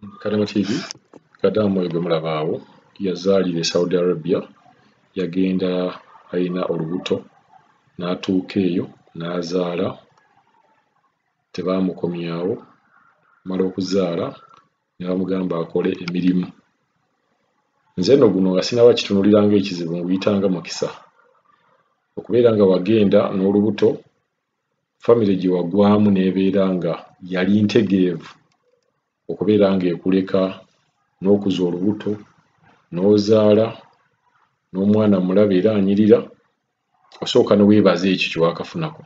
Kadama TV Kadamu oyo gwe mulabaawo yazaalira e Saudi Arabia, yagenda alina olubuto n'atuuka eyo n'azaala, tebaamukomyawo, mala okuzaala ne bamugamba akole emirimu. Nze nno guno nga sinaba kitunulira ng'ekizibu nguyitanga mukisa, okubeera nga wagenda n'olubuto, famire gye wagwamu n'ebeera nga yali ntegeevu okubeera ng'ekuleka n'okuza olubuto n'ozaala n'omwana mulabe era anyirira, osooka ne weebaza ekyo kye waakafunako.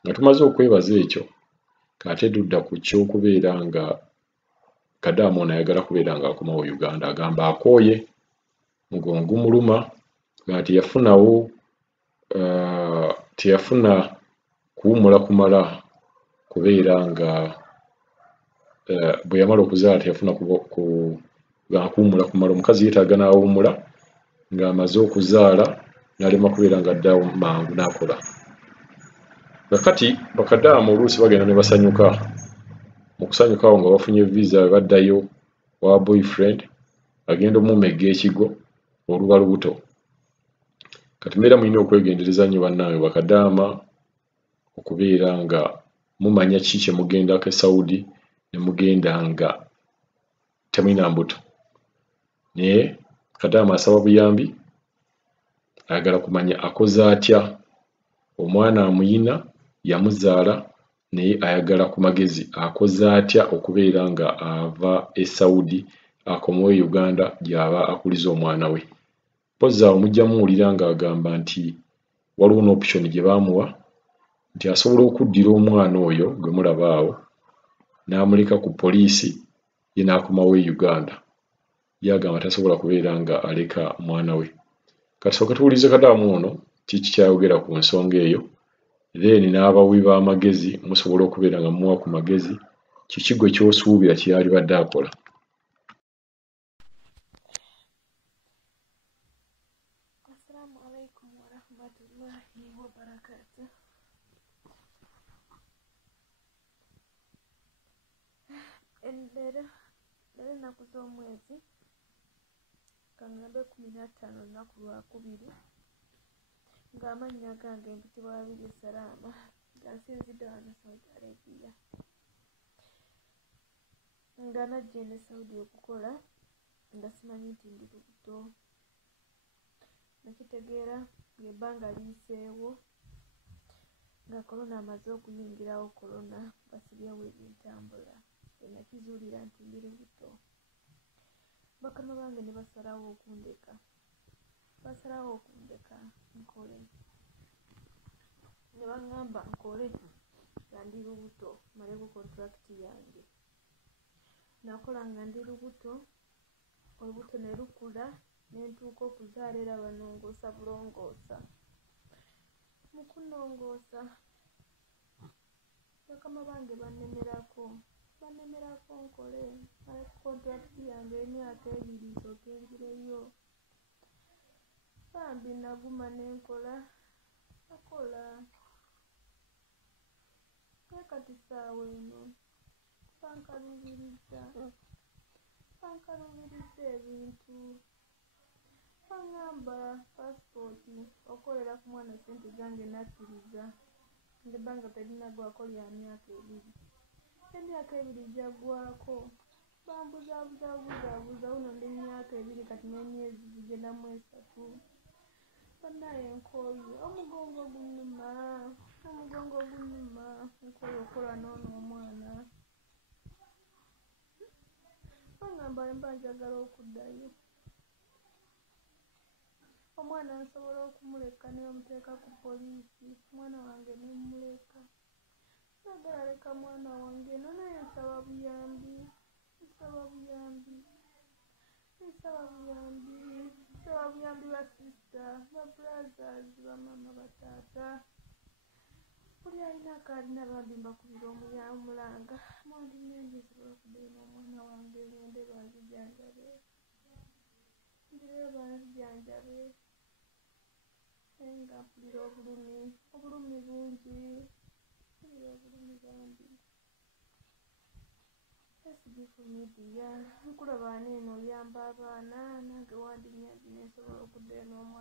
Nga tumaze okwebaza ekyo, k'ate tudda ku ky'okubeera nga Kadamu ono ayagala kubeera ng'akomawo Uganda, agamba akooye, mugongo gumuluma, nga teyafuna kuwummula kumala kubeera nga bwe yamala okuzaala teyafuna kuwummula kumala. Omukazi yeetaaga n'awummula ng'amaze okuzaala n'alema kubeera ng'addawo mangu n'akola. Kakati bakadamu oluusi bagenda ne basanyuka. Mu kusanyuka awo nga bafunye visa baddayo wa boyfriend agenda omumegga ekigo oluba lubuto. Kati mbeera mulina okwegendereza nnyo bannange bakadaama okubeera nga mumanya ki kye mugendako e Saudi ne mugenda nga temulina mbuto. Naye Kadaama asaba buyambi, ayagala kumanya akoze atya, omwana amuyina yamuzaala naye ayagala ku magezi akoze atya okubeera nga ava e Saudi akomewo e Uganda gy'aba akuliza omwana we. Mpozzi awo mujja muwulira ng'agamba nti waliwo n'option gye baamuwa nti asobola okuddira omwana oyo gwe mulaba awo n'amuleka ku poliisi ye n'akomawo e Uganda. Ye agamba tasobola kubeera nga aleka mwana we. Kasooka tuwulize Kadamu ono kiki ky'ayogera ku nsonga eyo, then n'abawi b'amagezi musobola okubeera nga mumuwa ku magezi kiki gwe ky'osuubira ky'alibadde akola. Assalamu alaikum warahmatullahi wabarakatuh. Leero ennaku z'omwezi kangambe 15 lunaku lwakubiri ng'amannya gange mpitibwa Abiri Salama nga nsinzidde wano Saudi Arabia, nga najja eno Saudi okukola nga simanyi nti ndi lubuto. Nakitegeera ng'ebbanga liyiseewo nga korona amaze okuyingirawo, korona basibyewo ebyentambula, nakizuulira nti ndi lubuto. Bakama bange ne basalawo okundeka nkole, ne baŋŋamba nkole nga ndi lubuto maleku kontulakiti yange. Nakola nga ndi lubuto, olubuto ne lukula ne ntuuka okuzaala era banongoosa bulongoosa. Mu kunongoosa bakama bange bannemerako nkole maleku kontulakiti yange emyaka 2 nsooke ngireyo. Bambi naguma nenkola nakola naye kati saawa eno bankalubiriza ebintu, baŋŋamba pasipooti okolera ku mwana sente zange nakkiriza ngebbanga terinagwako lya myaka 2. Emyaka 2 gyaggwako, bambuzaabuza wuno ndi myaka 2 kati n'emyezi zigenda mu 3. Bannaye nkooye, omugongo gunnuma, nkooye okola n'ono omwana. Baŋŋamba mba njagala okuddayo, omwana nsobola okumuleka ne bamuteeka ku poliisi, omwana wange ne mmuleka. Nagala leka mwana wange eno, naye nsaba buyambi ba sisita, ba brothers, ba mama, ba taata, buli alina akaalina bambi mbakubira omulanga. Mwandi nnyingi nsobola okuddayo n'omwana wange ngende banzijanjabe, naye nga mpulira obulumi bungi, bambi. TBF media nkulaba neeno oyamba abaana nange wandinnyadi nensobola okuddayo n'omu